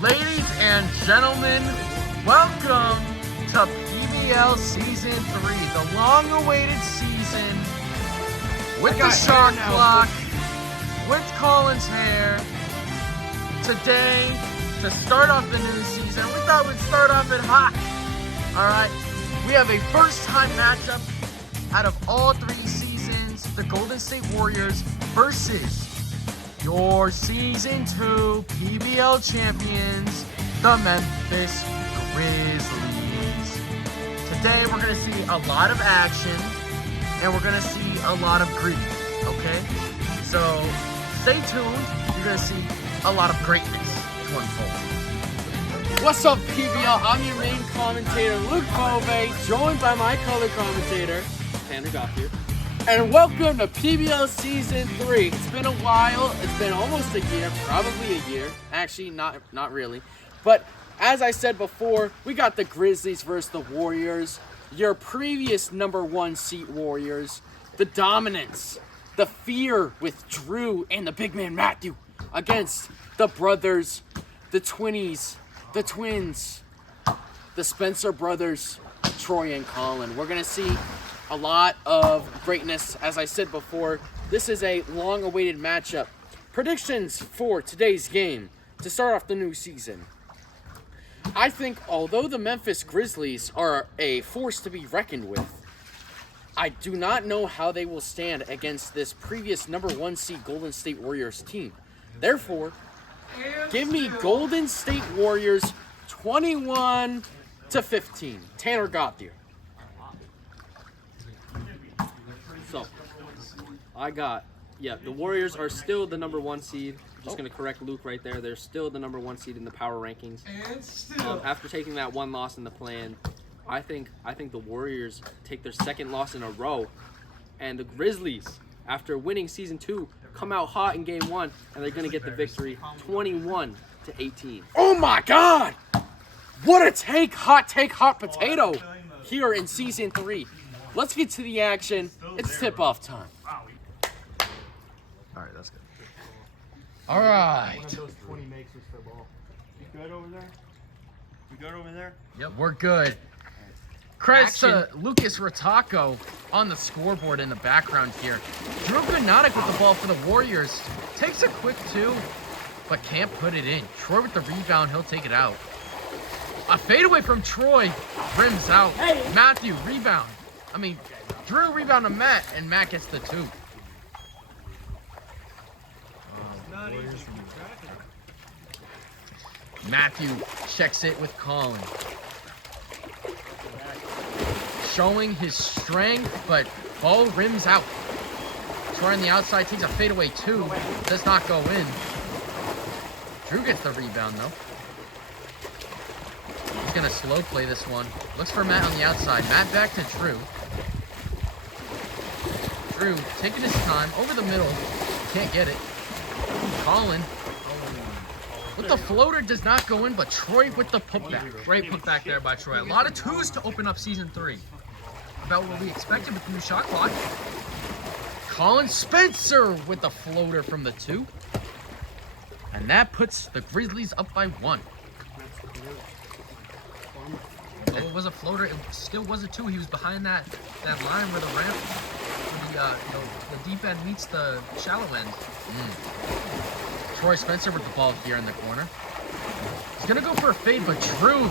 Ladies and gentlemen, welcome to PBL Season 3, the long-awaited season with the shot clock, with Colin's hair. Today, to start off the new season, we thought we'd start off it hot. Alright, we have a first-time matchup out of all 3 seasons, the Golden State Warriors versus your Season 2 PBL champions, the Memphis Grizzlies. Today we're going to see a lot of action, and we're going to see a lot of greed, okay? So stay tuned, you're going to see a lot of greatness to unfold. What's up, PBL? I'm your main commentator, Luke Bove, joined by my color commentator, Tanner Gothier. And welcome to PBL Season 3. It's been a while. It's been almost a year, probably a year. Actually, not really. But as I said before, we got the Grizzlies versus the Warriors. Your previous #1 seed Warriors. The dominance, the fear with Drew and the big man Matthew against the brothers, the twins, the Spencer brothers, Troy and Colin. We're going to see a lot of greatness. As I said before, this is a long-awaited matchup. Predictions for today's game to start off the new season. I think although the Memphis Grizzlies are a force to be reckoned with, I do not know how they will stand against this previous #1 seed Golden State Warriors team. Therefore, give me Golden State Warriors 21-15. Tanner Gothier. So, the Warriors are still the #1 seed. I'm just going to correct Luke right there. They're still the #1 seed in the power rankings. After taking that one loss in the play-in, I think the Warriors take their second loss in a row. And the Grizzlies, after winning Season 2, come out hot in Game 1, and they're going to get the victory 21-18. Oh my God! What a hot potato here in Season 3. Let's get to the action. It's tip-off time. All right, that's good. All right. One of those 20 makes us for ball. You good over there? You good over there? Yep, we're good. Credits to Lucas Rotacco on the scoreboard in the background here. Drew Gnotic with the ball for the Warriors. Takes a quick 2, but can't put it in. Troy with the rebound, he'll take it out. A fadeaway from Troy, rims out. Matthew, rebound. Drew rebound to Matt, and Matt gets the 2. Matthew checks it with Colin. Showing his strength, but ball rims out. Troy on the outside takes a fadeaway 2. Does not go in. Drew gets the rebound, though. He's going to slow play this one. Looks for Matt on the outside. Matt back to Drew. Drew taking his time over the middle. Can't get it. Colin with the floater, does not go in, but Troy with the putback. Great putback there by Troy. A lot of 2s to open up Season 3. About what we expected with the new shot clock. Colin Spencer with the floater from the 2. And that puts the Grizzlies up by 1. Although it was a floater, it still was a 2. He was behind that line where the ramp, the deep end meets the shallow end. Troy Spencer with the ball here in the corner. He's going to go for a fade, but Drew,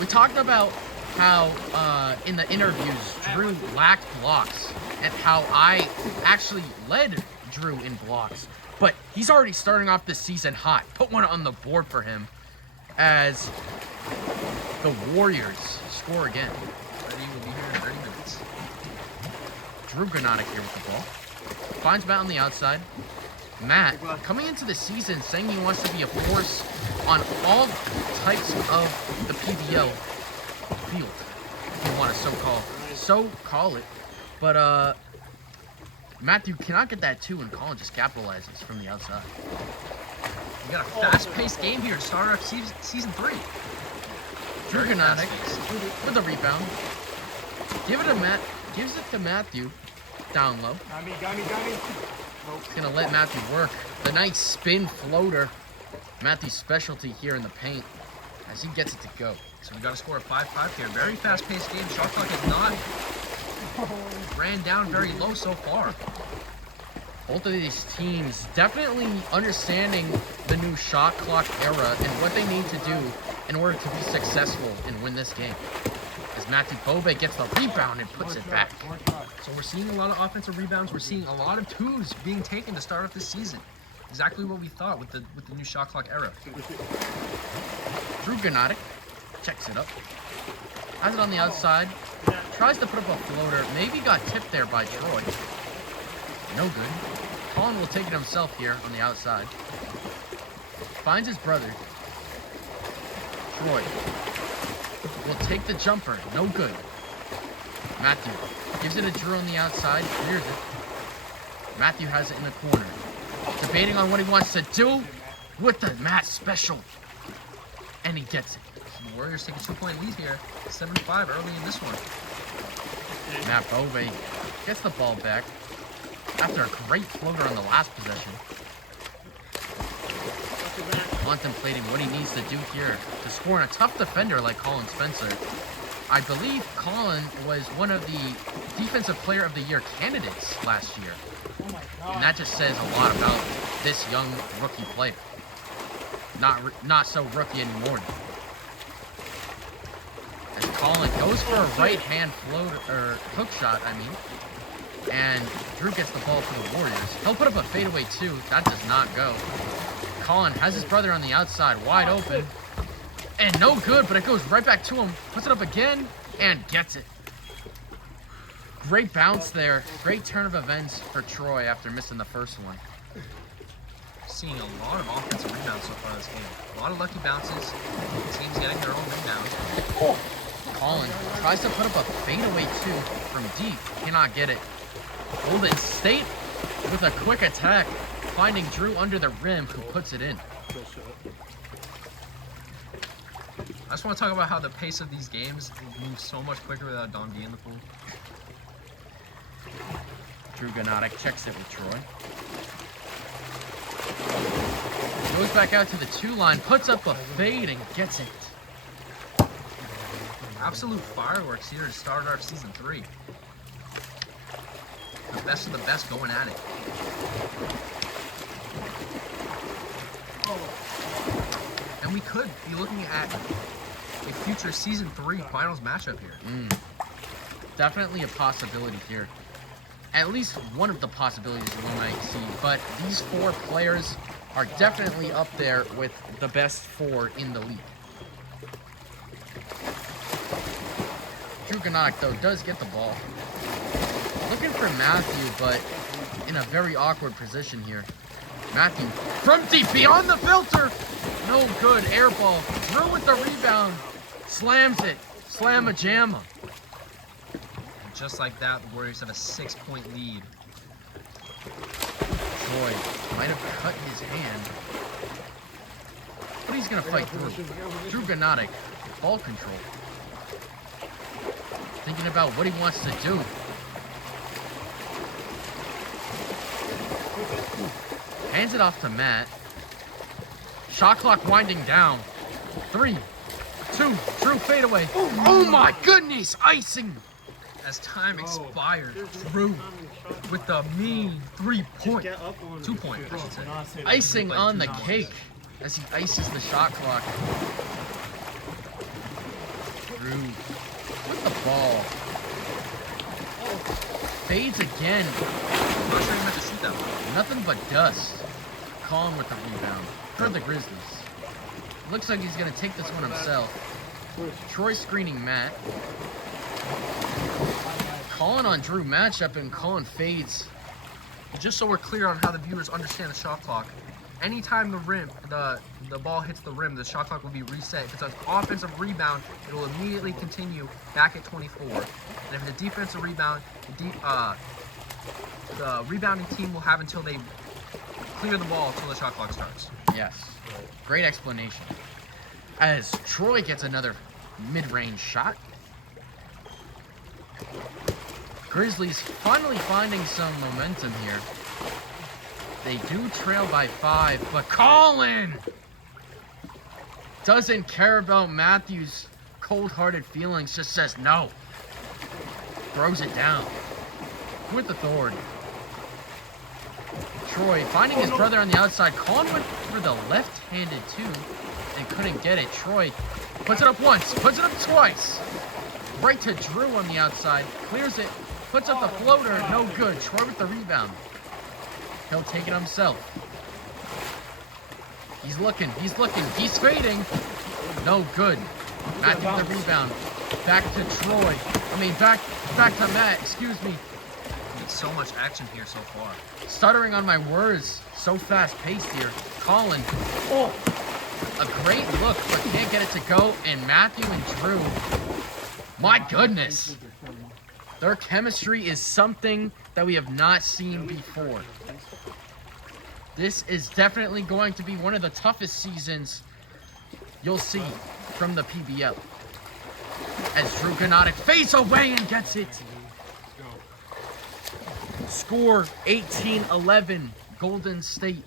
we talked about how in the interviews, Drew lacked blocks and how I actually led Drew in blocks. But he's already starting off this season hot. Put one on the board for him as the Warriors score again. Ready will be here in 30 minutes. Drew Gnotic here with the ball. Finds Matt on the outside. Matt, coming into the season, saying he wants to be a force on all types of the PBL field, if you want to so call it. But Matthew cannot get that 2, and Colin just capitalizes from the outside. We got a fast-paced game here to start off Season 3. Drew Gnotic with the rebound. Gives it to Matthew. Down low. Got me. He's gonna let Matthew work. The nice spin floater Matthew's specialty here in the paint as he gets it to go. So we got to score a 5-5 here. Very fast-paced game. Shot clock has not ran down very low so far. Both of these teams definitely understanding the new shot clock era and what they need to do in order to be successful and win this game. As Matthew Bove gets the rebound and puts it back. So we're seeing a lot of offensive rebounds. We're seeing a lot of twos being taken to start off this season. Exactly what we thought with the new shot clock era. Drew Gnotic checks it up. Has it on the outside. Tries to put up a floater. Maybe got tipped there by Troy. No good. Colin will take it himself here on the outside. Finds his brother. Troy will take the jumper. No good. Matthew gives it to Drew on the outside. Clears it. Matthew has it in the corner. Debating on what he wants to do with the Matt special. And he gets it. So the Warriors take a 2-point lead here. 7-5 early in this one. Matt Bove gets the ball back after a great floater on the last possession. Contemplating what he needs to do here to score on a tough defender like Colin Spencer. I believe Colin was one of the Defensive Player of the Year candidates last year. And that just says a lot about this young rookie player. Not so rookie anymore. As Colin goes for a right hand floater or hook shot, and Drew gets the ball for the Warriors. He'll put up a fadeaway too. That does not go. Colin has his brother on the outside, wide open. And no good, but it goes right back to him. Puts it up again and gets it. Great bounce there. Great turn of events for Troy after missing the first one. Seeing a lot of offensive rebounds so far this game. A lot of lucky bounces. Teams getting their own rebounds. Colin tries to put up a fadeaway two from deep. Cannot get it. Golden State with a quick attack. Finding Drew under the rim, who puts it in. I just want to talk about how the pace of these games moves so much quicker without Don D in the pool. Drew Gnotic checks it with Troy. Goes back out to the 2 line, puts up a fade and gets it. Absolute fireworks here to start our season 3. The best of the best going at it. And we could be looking at a future season 3 finals matchup here. Definitely a possibility here. At least one of the possibilities we might see, but these 4 players are definitely up there with the best 4 in the league. Drew Gnotic, though, does get the ball. Looking for Matthew, but in a very awkward position here. Matthew from deep, beyond the filter. No good, air ball. Drew with the rebound. Slams it. Slam-a-jamma. And just like that, the Warriors have a 6-point lead. Troy might have cut his hand, but he's going to fight through. Drew Gnotic, ball control. Thinking about what he wants to do. Hands it off to Matt. Shot clock winding down. 3, 2, Drew fadeaway. Oh my goodness, icing. As time expired, Drew with the mean 3-point, 2-point, I should say. Icing on the cake as he ices the shot clock. Drew with the ball. Fades again. I'm not sure he meant to shoot that one. Nothing but dust. Colin with the rebound for the Grizzlies. Looks like he's going to take this one himself. Troy screening Matt. Colin on Drew matchup, and Colin fades. Just so we're clear on how the viewers understand the shot clock, anytime the ball hits the rim, the shot clock will be reset. If it's an offensive rebound, it will immediately continue back at 24. And if it's a defensive rebound, the rebounding team will have until they clear the ball until the shot clock starts. Yes. Great explanation. As Troy gets another mid-range shot. Grizzlies finally finding some momentum here. They do trail by 5, but Colin doesn't care about Matthew's cold-hearted feelings, just says no. Throws it down with authority. Troy finding his brother on the outside. Colin went for the left-handed too and couldn't get it. Troy puts it up once, puts it up twice. Right to Drew on the outside, clears it, puts up the floater, no good. Troy with the rebound. He'll take it himself. He's looking, he's fading. No good. Matthew with the rebound. Back to Troy. Back to Matt, excuse me. So much action here so far. Stuttering on my words. So fast-paced here. Colin. A great look, but can't get it to go. And Matthew and Drew. My goodness. Their chemistry is something that we have not seen before. This is definitely going to be one of the toughest seasons you'll see from the PBL. As Drew Gnotic fades away and gets it. Score 18-11, Golden State.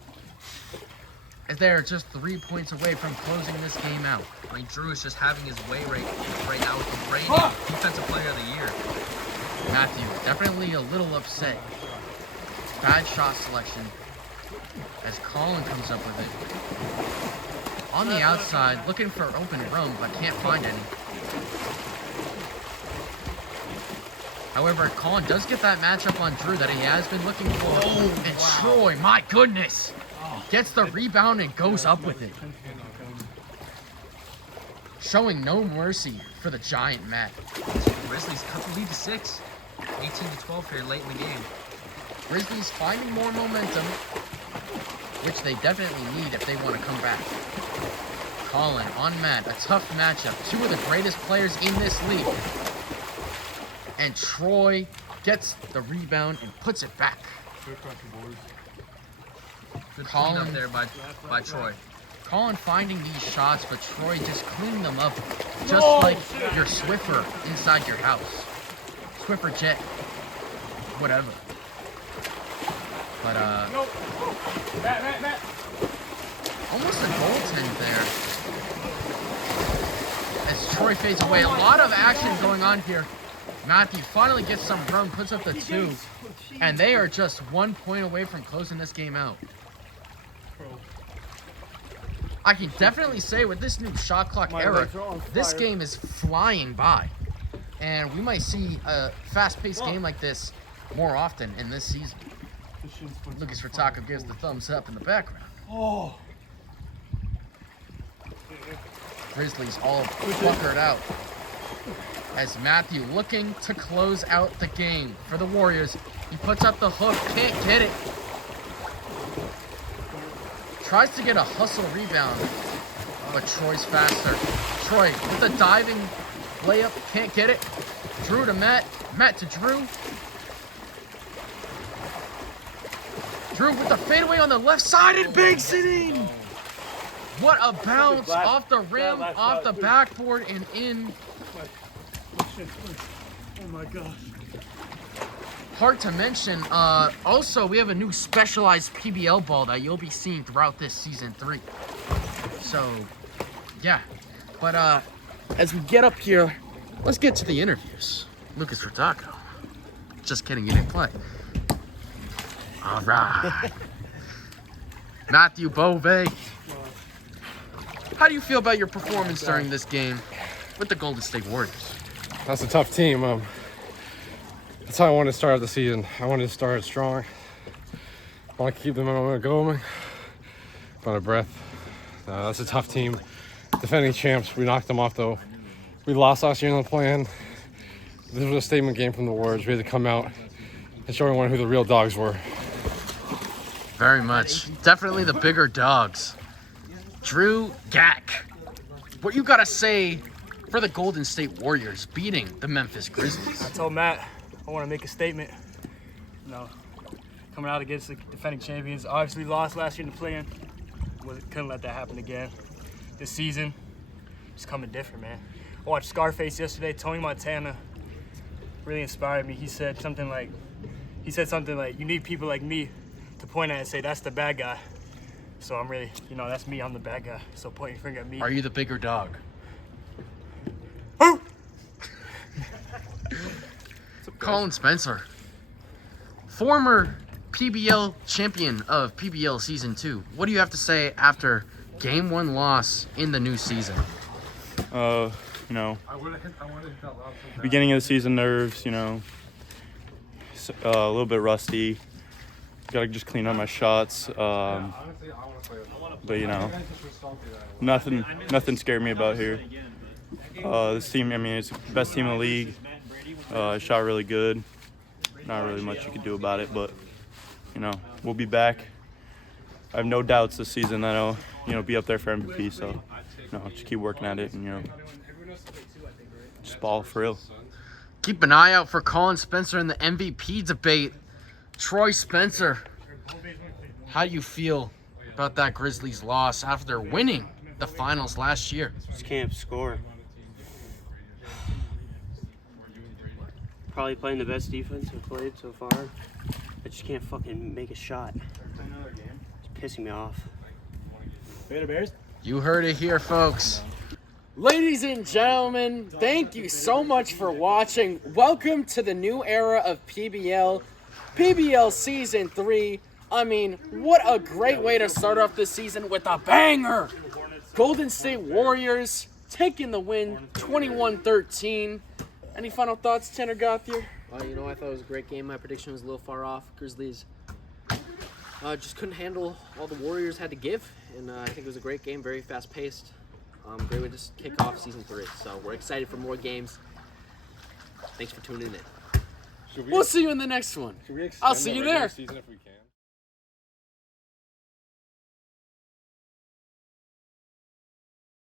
As they're just 3 points away from closing this game out. I mean, Drew is just having his way right now with the reigning Defensive Player of the Year. Matthew, definitely a little upset. Bad shot selection as Colin comes up with it. On the outside, looking for open room, but can't find any. However, Colin does get that matchup on Drew that he has been looking for. And Troy, my goodness, gets the rebound and goes up with it. Showing no mercy for the giant Matt. Grizzlies cut the lead to 6. 18-12 here late in the game. Grizzlies finding more momentum, which they definitely need if they want to come back. Colin on Matt, a tough matchup. Two of the greatest players in this league. And Troy gets the rebound and puts it back. Good Colin cleanup there by Troy. Colin finding these shots, but Troy just cleaning them up, just like your Swiffer inside your house. Swiffer Jet, whatever. But Matt. almost a goaltend there. As Troy fades away, a lot of action going on here. Matthew finally gets some run, puts up the 2, and they are just 1 point away from closing this game out. I can definitely say with this new shot clock era, this game is flying by. And we might see a fast-paced game like this more often in this season. Lucas Furtado gives the thumbs up in the background. Grizzlies all puckered out. As Matthew looking to close out the game for the Warriors. He puts up the hook, can't get it. Tries to get a hustle rebound, but Troy's faster. Troy with the diving layup, can't get it. Drew to Matt, Matt to Drew. Drew with the fadeaway on the left side and banks it in. What a bounce off the rim, off the backboard and in. Oh my gosh. Hard to mention, also we have a new specialized PBL ball that you'll be seeing throughout this season 3. So, yeah. But as we get up here, let's get to the interviews. Lucas Furtado. Just kidding, you didn't play. All right. Matthew Bove. How do you feel about your performance during this game with the Golden State Warriors? That's a tough team. That's how I wanted to start the season. I wanted to start strong. I want to keep them going. On a breath. That's a tough team. Defending champs. We knocked them off though. We lost last year in the play-in. This was a statement game from the Warriors. We had to come out and show everyone who the real dogs were. Very much. Definitely the bigger dogs. Drew Gack. What you gotta say for the Golden State Warriors beating the Memphis Grizzlies? I told Matt I want to make a statement. Coming out against the defending champions. Obviously lost last year in the play-in. Couldn't let that happen again. This season, it's coming different, man. I watched Scarface yesterday. Tony Montana really inspired me. He said something like, you need people like me to point at and say, that's the bad guy. So I'm really, that's me. I'm the bad guy. So point your finger at me. Are you the bigger dog? Colin Spencer, former PBL champion of PBL Season 2. What do you have to say after Game 1 loss in the new season? Beginning of the season nerves, a little bit rusty. Got to just clean up my shots. But, nothing scared me about here. This team, it's the best team in the league. Shot really good. Not really much you could do about it, but, we'll be back. I have no doubts this season that I'll, be up there for MVP. So, just keep working at it and, just ball for real. Keep an eye out for Colin Spencer in the MVP debate. Troy Spencer, how do you feel about that Grizzlies loss after winning the finals last year? Just can't score. Probably playing the best defense I've played so far. I just can't fucking make a shot. It's pissing me off. You heard it here, folks. Ladies and gentlemen, thank you so much for watching. Welcome to the new era of PBL. PBL Season 3. I mean, what a great way to start off this season with a banger. Golden State Warriors taking the win 21-13. Any final thoughts, Tanner Gauthier? I thought it was a great game. My prediction was a little far off. Grizzlies just couldn't handle all the Warriors had to give, and I think it was a great game, very fast-paced. Great way to just kick off Season 3. So we're excited for more games. Thanks for tuning in. We'll see you in the next one. I'll see you there. Season if we can.